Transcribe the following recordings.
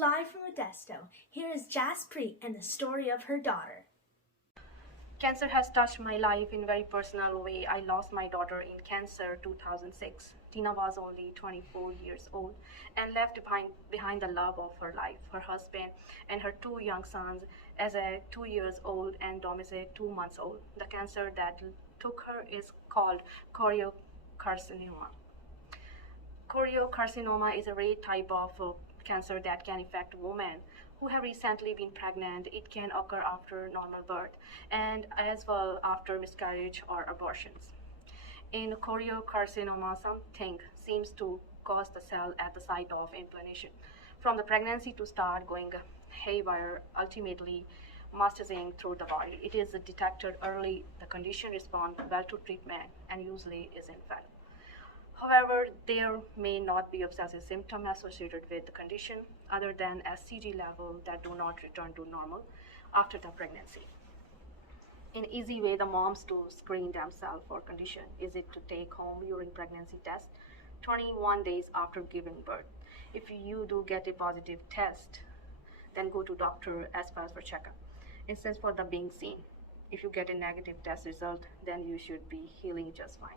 Live from Modesto, here is Jaspreet and the story of her daughter. Cancer has touched my life in a very personal way. I lost my daughter in cancer 2006. Tina was only 24 years old and left behind the love of her life, her husband and her two young sons as a 2 years old and Dom is a 2 months old. The cancer that took her is called choriocarcinoma. Choriocarcinoma is a rare type of cancer that can affect women who have recently been pregnant. It can occur after normal birth and as well after miscarriage or abortions. In choriocarcinoma, something seems to cause the cell at the site of inflammation from the pregnancy to start going haywire, ultimately metastasizing through the body. It is detected early, the condition responds well to treatment, and usually is infant. However, there may not be obsessive symptoms associated with the condition other than SCG levels that do not return to normal after the pregnancy. An easy way the moms to screen themselves for condition is it to take home urine pregnancy test 21 days after giving birth. If you do get a positive test, then go to doctor as fast for checkup instead for the being seen. If you get a negative test result, then you should be healing just fine.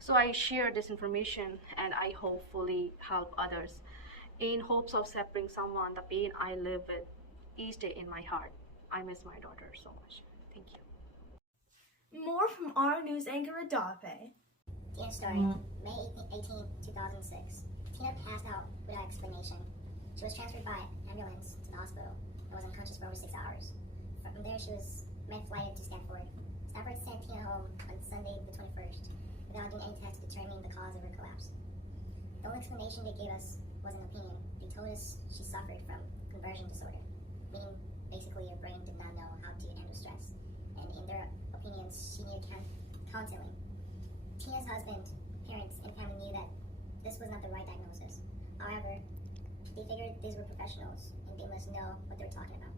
So I share this information and I hopefully help others in hopes of separating someone the pain I live with each day in my heart. I miss my daughter so much. Thank you. More from our news anchor Adape. Tina's story, May 18, 2006. Tina passed out without explanation. She was transferred by ambulance to the hospital and was unconscious for over 6 hours. From there, she was med-flighted to Stanford. Stanford sent Tina home on Sunday the 21st without doing any tests determining the cause of her collapse. The only explanation they gave us was an opinion. They told us she suffered from conversion disorder, meaning basically her brain did not know how to handle stress, and in their opinions, she needed counseling. Tina's husband, parents, and family knew that this was not the right diagnosis. However, they figured these were professionals, and they must know what they were talking about.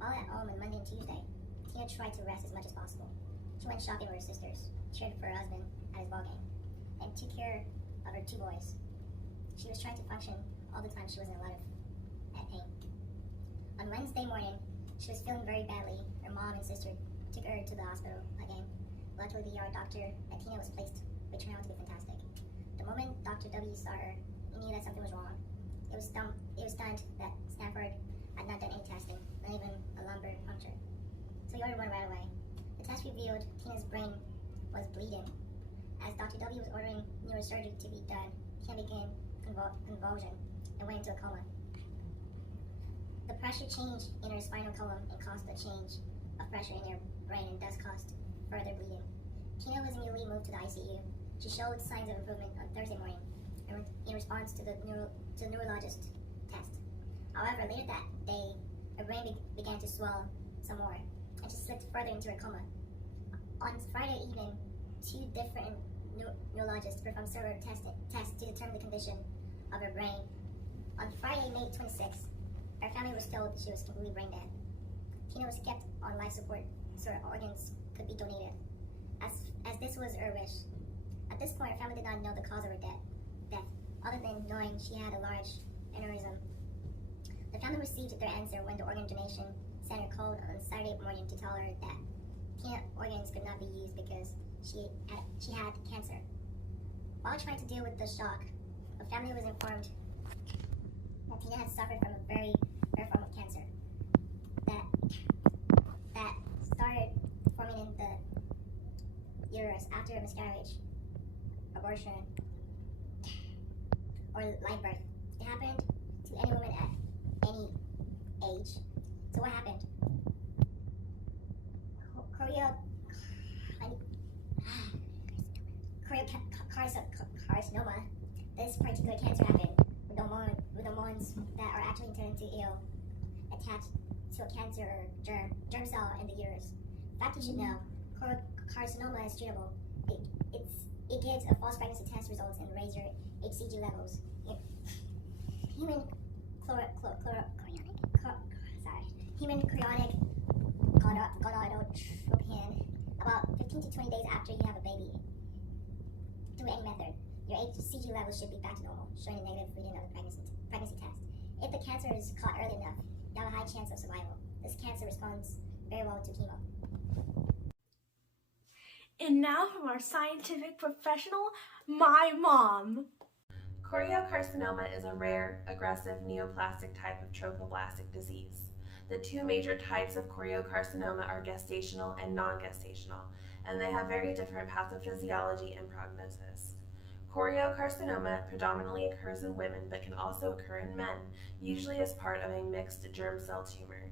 While at home on Monday and Tuesday, Tina tried to rest as much as possible. She went shopping with her sisters, cheered for her husband at his ball game, and took care of her 2 boys. She was trying to function all the time she was in a lot of pain. On Wednesday morning, she was feeling very badly. Her mom and sister took her to the hospital again. Luckily, the ER doctor at Tina was placed, which turned out to be fantastic. The moment Dr. W saw her, he knew that something was wrong. It was stunned that Stanford had not done any testing, not even a lumbar puncture. So he ordered one right away. The test revealed Tina's brain was bleeding. As Dr. W was ordering neurosurgery to be done, Tina began convulsion and went into a coma. The pressure changed in her spinal column and caused a change of pressure in her brain and thus caused further bleeding. Tina was immediately moved to the ICU. She showed signs of improvement on Thursday morning in response to the neurologist test. However, later that day, her brain began to swell some more, and she slipped further into her coma. On Friday evening, 2 different neurologists performed several tests to determine the condition of her brain. On Friday, May 26th, her family was told she was completely brain dead. Tina was kept on life support so her organs could be donated, as this was her wish. At this point, her family did not know the cause of her death, other than knowing she had a large aneurysm. The family received their answer when the organ donation center called on Saturday morning to tell her that Tina's organs could not be used because she had cancer. While trying to deal with the shock, the family was informed that Tina had suffered from a very rare form of cancer that started forming in the uterus after a miscarriage, abortion, or live birth. It happened to any woman at any age. So what happened? Choriocarcinoma. This particular cancer happened with hormones that are actually turned into ill, attached to a cancer or germ cell in the uterus. Fact you should know, choriocarcinoma is treatable. It gives a false pregnancy test results and raise your HCG levels. Human chorionic gonadotropin about 15 to 20 days after you have a baby. Through any method, your HCG levels should be back to normal, showing a negative reading of the pregnancy test. If the cancer is caught early enough, you have a high chance of survival. This cancer responds very well to chemo. And now from our scientific professional, my mom. Choriocarcinoma is a rare, aggressive neoplastic type of trophoblastic disease. The two major types of choriocarcinoma are gestational and non-gestational, and they have very different pathophysiology and prognosis. Choriocarcinoma predominantly occurs in women but can also occur in men, usually as part of a mixed germ cell tumor.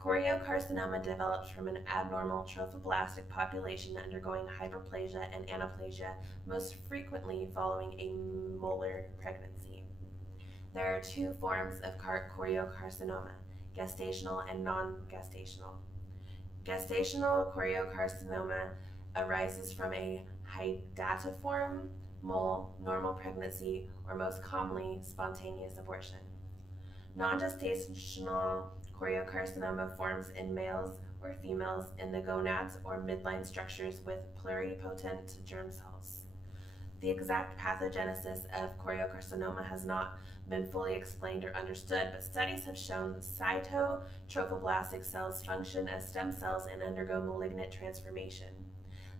Choriocarcinoma develops from an abnormal trophoblastic population undergoing hyperplasia and anaplasia, most frequently following a molar pregnancy. There are two forms of choriocarcinoma, gestational and non-gestational. Gestational choriocarcinoma arises from a hydatiform mole, normal pregnancy, or most commonly, spontaneous abortion. Non-gestational choriocarcinoma forms in males or females in the gonads or midline structures with pluripotent germ cells. The exact pathogenesis of choriocarcinoma has not been fully explained or understood, but studies have shown cytotrophoblastic cells function as stem cells and undergo malignant transformation.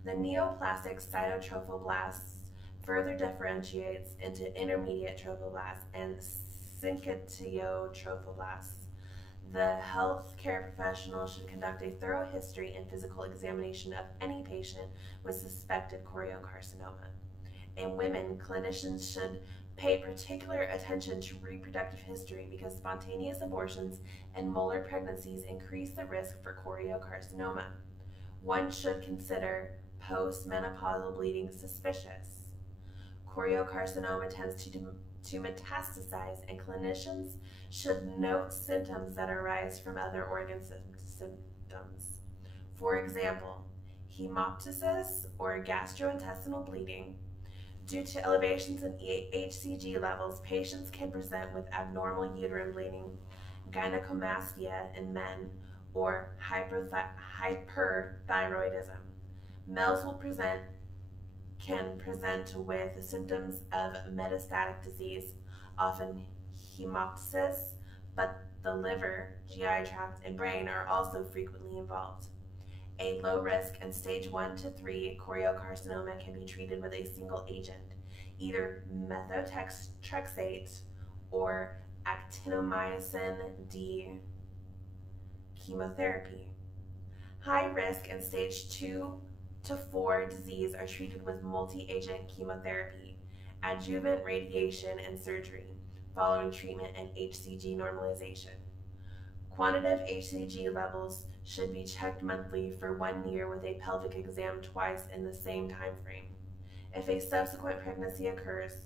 The neoplastic cytotrophoblasts further differentiates into intermediate trophoblasts and syncytiotrophoblasts. The healthcare professional should conduct a thorough history and physical examination of any patient with suspected choriocarcinoma. In women, clinicians should pay particular attention to reproductive history because spontaneous abortions and molar pregnancies increase the risk for choriocarcinoma. One should consider postmenopausal bleeding suspicious. Choriocarcinoma tends to metastasize, and clinicians should note symptoms that arise from other organ symptoms. For example, hemoptysis or gastrointestinal bleeding. Due to elevations in HCG levels, patients can present with abnormal uterine bleeding, gynecomastia in men, or hyperthyroidism. Males can present with symptoms of metastatic disease, often hemoptysis, but the liver, GI tract, and brain are also frequently involved. A low risk and stage 1 to 3 choriocarcinoma can be treated with a single agent, either methotrexate or actinomycin D chemotherapy. High risk and stage 2 to 4 disease are treated with multi-agent chemotherapy, adjuvant radiation, and surgery, following treatment and HCG normalization. Quantitative HCG levels should be checked monthly for 1 year with a pelvic exam twice in the same time frame. If a subsequent pregnancy occurs,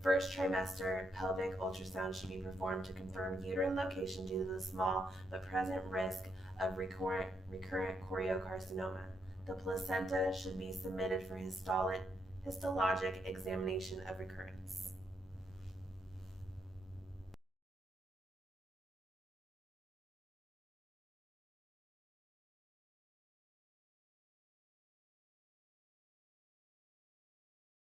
first trimester pelvic ultrasound should be performed to confirm uterine location due to the small but present risk of recurrent choriocarcinoma. The placenta should be submitted for histologic examination of recurrence.